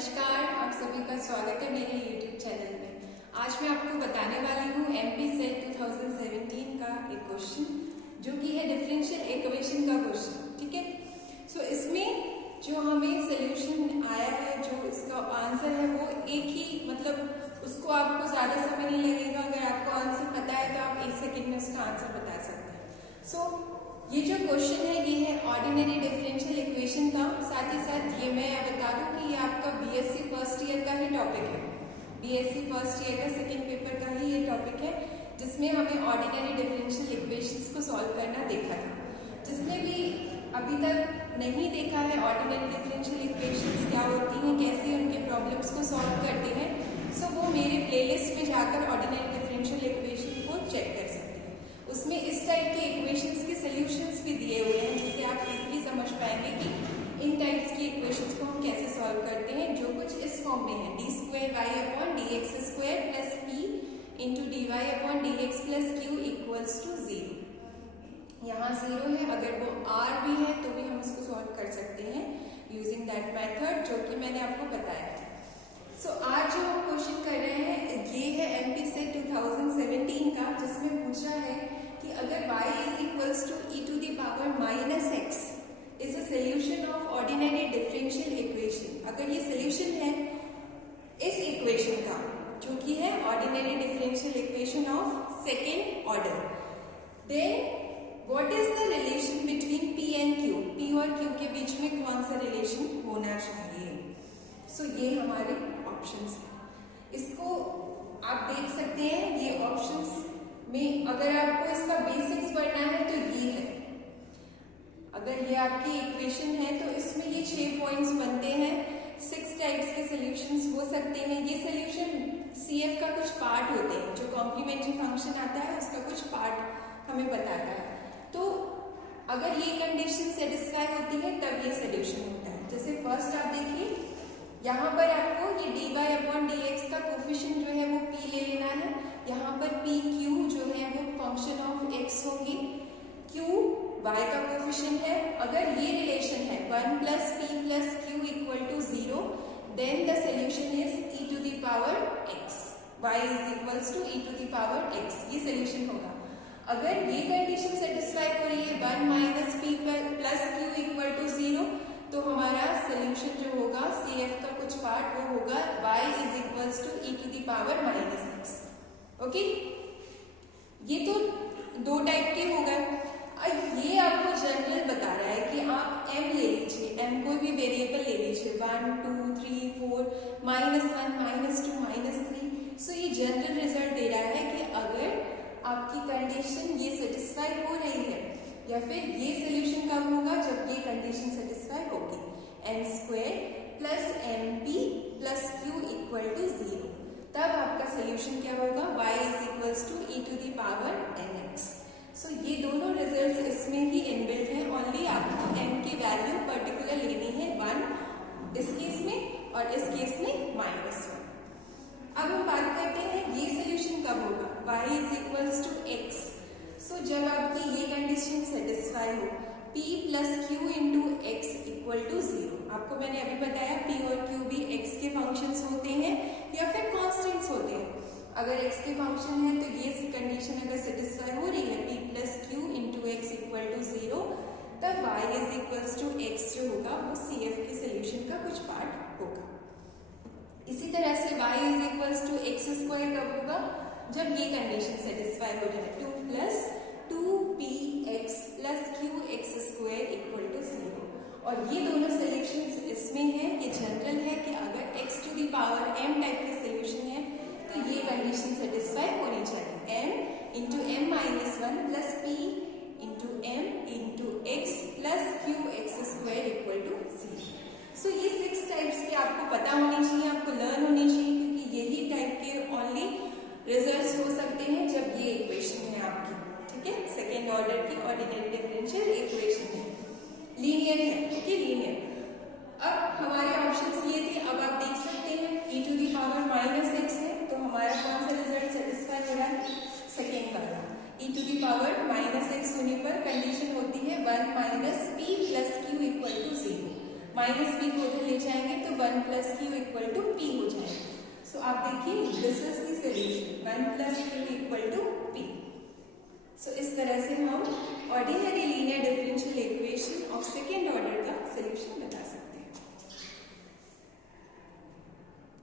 नमस्कार, आप सभी का स्वागत है मेरे YouTube चैनल में। आज मैं आपको बताने वाली हूँ MP सेट 2017 का एक क्वेश्चन जो कि है डिफरेंशियल इक्वेशन का क्वेश्चन। ठीक है, सो इसमें जो हमें सोल्यूशन आया है, जो इसका आंसर है वो एक ही, मतलब उसको आपको ज्यादा समय नहीं लगेगा। अगर आपको आंसर पता है तो आप 1 सेकेंड में उसका आंसर बता सकते हैं। सो ये जो क्वेश्चन है ये है ऑर्डिनरी डिफरेंशियल इक्वेशन का। साथ ही साथ ये मैं बता दूं कि ये आपका बीएससी फर्स्ट ईयर का ही टॉपिक है। बीएससी फर्स्ट ईयर का सेकंड पेपर का ही ये टॉपिक है, जिसमें हमें ऑर्डिनरी डिफरेंशियल इक्वेशंस को सॉल्व करना देखा था। जिसने भी अभी तक नहीं देखा है ऑर्डिनरी डिफरेंशियल इक्वेशंस क्या होती हैं, कैसे उनके प्रॉब्लम्स को सॉल्व करते हैं, सो वो मेरे प्लेलिस्ट में जाकर ऑर्डिनरी डिफरेंशियल इक्वेशन को चेक कर सकते हैं। उसमें इस टाइप के इक्वेशंस के सॉल्यूशंस भी दिए हुए हैं, जिससे आप इजीली समझ पाएंगे कि इन टाइप्स की इक्वेशंस को हम कैसे सॉल्व करते हैं, जो कुछ इस फॉर्म में है d2y/dx² plus p into dy/dx plus q equals to 0। यहाँ 0 है, अगर वो r भी है तो भी हम इसको सॉल्व कर सकते हैं यूजिंग दैट मेथड जो कि मैंने आपको बताया है। सो आज जो हम क्वेश्चन कर रहे हैं ये है MP सेट 2017 का, जिसमें पूछा है कि अगर y is equals to e to the power minus x is a solution of ordinary differential equation. अगर ये सोल्यूशन है इस इक्वेशन का, जो कि है ordinary differential equation of second order, then what is the relation between p and q? p और q के बीच में कौन सा रिलेशन होना चाहिए? सो ये हमारे ऑप्शंस हैं। इसको आप देख सकते हैं, ये ऑप्शंस में अगर आपको इसका बेसिक्स पढ़ना है तो ये है। अगर ये आपकी इक्वेशन है तो इसमें ये 6 पॉइंट्स बनते हैं, 6 टाइप्स के सॉल्यूशंस हो सकते हैं। ये सॉल्यूशन CF का कुछ पार्ट होते हैं, जो कॉम्प्लीमेंट्री फंक्शन आता है उसका कुछ पार्ट हमें बताता है। तो अगर ये कंडीशन सेटिस्फाई होती है तब ये सोल्यूशन होता है। जैसे फर्स्ट आप देखिए, यहाँ पर आपको ये dy/dx का कोफिशिएंट जो है वो p ले लेना है। यहाँ पर pq जो है वो फंक्शन ऑफ x होगी, q y का कोफिशिएंट है। अगर ये रिलेशन है 1 plus p plus q equal to 0, then the solution is e to the power x, y is equals to e to the power x, ये solution होगा। अगर ये कंडीशन सेटिस्फाई हो रही है 1 minus p plus q equal to 0, तो हमारा solution जो होगा CF का कुछ पार्ट वो होगा y is equals to e to the power minus x। Okay, ये तो 2 टाइप के हो गए। अब ये आपको जनरल बता रहा है कि आप m ले लीजिए, m कोई भी वेरिएबल ले लीजिए, 1 2 3 4 -1 -2 -3। सो ये जनरल रिजल्ट दे रहा है कि अगर आपकी कंडीशन ये सेटिस्फाई हो रही है, या फिर ये सोल्यूशन कब होगा जब ये कंडीशन सेटिस्फाई होगी, n² plus mp plus q equal to 0, तब आपका सोल्यूशन क्या होगा, y is equals to e to the power nx। So ये दोनों रिजल्ट्स इसमें ही इनबिल्ट है। ओनली आपको m की वैल्यू पर्टिकुलर लेनी है 1 इस केस में और इस केस में -1। अब हम बात करते हैं ये सोल्यूशन कब होगा, y is equals to x। So जब आपकी ये कंडीशन सेटिस्फाई हो, p plus q into x equal to 0। आपको मैंने अभी बताया p और q भी x के फंक्शंस होते हैं या फिर कॉन्स्टेंट्स होते हैं। अगर x के फंक्शन है तो ये कंडीशन अगर सेटिस्फाई हो रही है p plus q into x equal to 0, तब y is equals to x जो होगा वो CF के सोल्यूशन का कुछ पार्ट होगा। इसी तरह से y is equals to x² कब होगा, जब ये कंडीशन सेटिस्फाई हो जाए, 2 plus 2px plus qx² equal to 0। और ये दोनों सोल्यूशंस इसमें है, ये जनरल है कि अगर x to the power m type के सोल्यूशन है तो ये कंडीशन सेटिस्फाई होनी चाहिए, m into m-1 plus p into m into x plus qx² equal to 0। So ये 6 टाइप्स के आपको पता होनी चाहिए, आपको लर्न होनी चाहिए, क्योंकि यही टाइप के ओनली रिजल्ट्स हो सकते हैं जब ये इक्वेशन है आपकी। ठीक है, सेकेंड ऑर्डर की ऑर्डिनरी डिफरेंशियल इक्वेशन है, लीनियर है। Okay, linear. अब हमारे ऑप्शंस ये थे, अब आप देख सकते हैं e to the power -x है, तो हमारा कौन सा रिजल्ट सेटिस्फाई हो रहा है, सेकेंड वाला। e to the power -x होने पर कंडीशन होती है 1 minus p plus q equal to 0। Minus B को उधर ले जाएंगे तो 1 plus Q equal to P हो जाएगा। सो आप देखिए this is the solution, 1 plus Q equal to P. So इस तरह से हम ordinary linear differential equation of